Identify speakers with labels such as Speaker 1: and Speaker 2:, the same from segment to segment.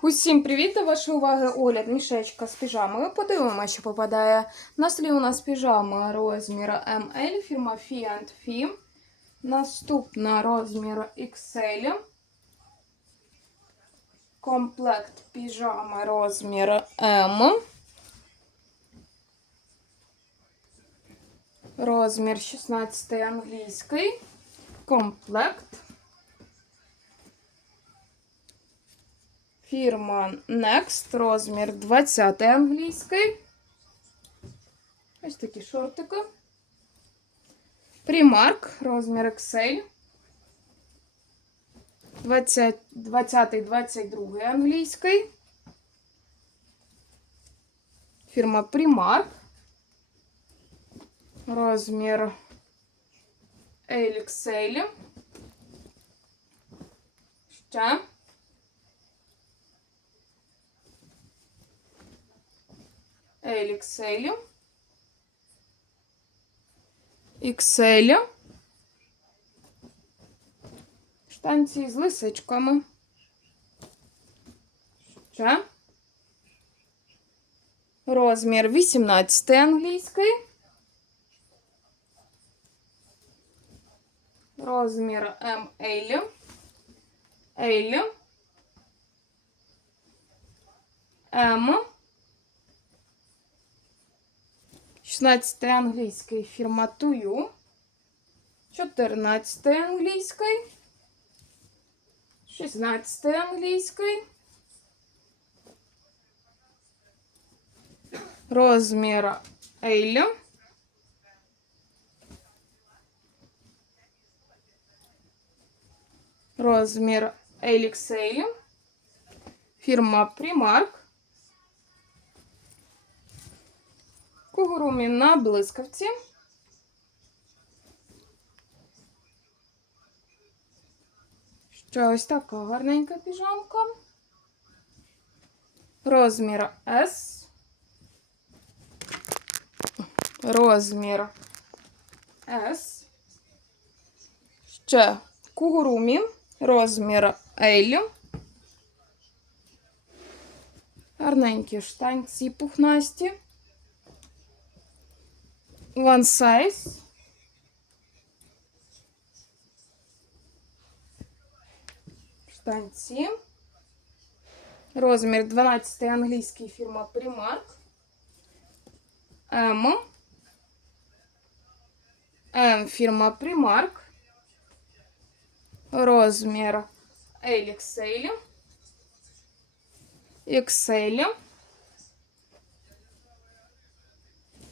Speaker 1: Усім привіт! До вашої уваги огляд мішечка з піжамою. Подивимося, що попадає. На столі у нас піжама розміру ML, фірма Fee Fee. Наступна розміру XL. Комплект піжами розміру M. Розмір 16 англійський. Комплект. Фірма Next, розмір 20 англійський. Ось такі шортики. Primark, розмір XL. 20-22 англійський. Фірма Primark. Розмір LXL. Ще. XL. XL. Штанці з лисичками. Ще. Розмір 18 англійський. Розмір ML. L. M. 16 англійський фірма Тую. 14 англійський. 16 англійський. Розмір L. Розмір LXL. Фірма Primark. Кугурумі на блискавці. Ще ось така гарненька піжамка. Розмір S. Розмір S. Ще кугурумі. Розмір L. Гарненькі штанці пухнасті. One size. Штанці. Розмір 12 англійський фірма Primark. М. М фірма Primark. Розмір LXL. XL.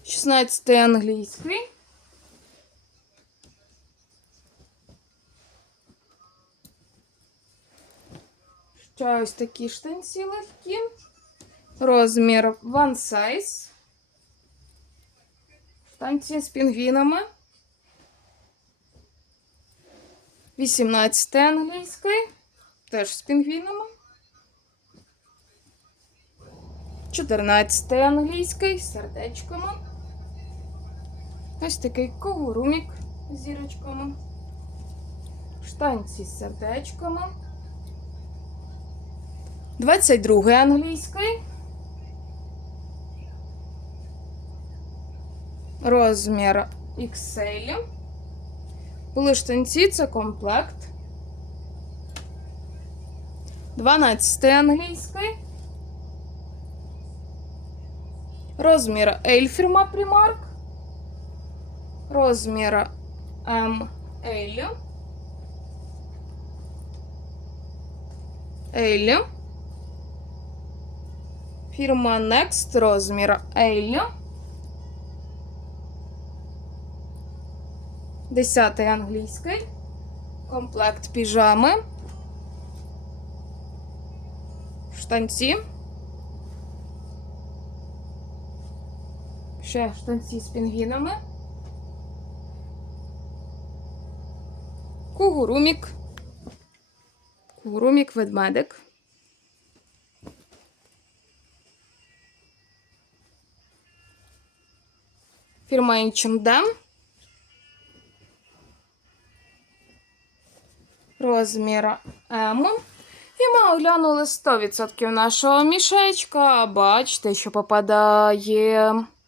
Speaker 1: 16 англійський. Ще ось такі штанці легкі. Розмір one size. Штанці з пінгвінами. 18 англійський. Теж з пінгвінами. 14 англійський з сердечками. Ось такий ковурумік з зірочками. Штанці з сердечками. 22 англійський. Розмір XL. Були штанці, це комплект. 12 англійський. Розмір L фірма Primark. Розмір ML. L. Фірма Next. Розмір L. 10 англійський. Комплект піжами. Штанці. Ще штанці з пінгвінами. Кугурумік. Кугурумік ведмедик. Фірма H&M. Розмір М. І ми оглянули 100% нашого мішечка. Бачите, що попадає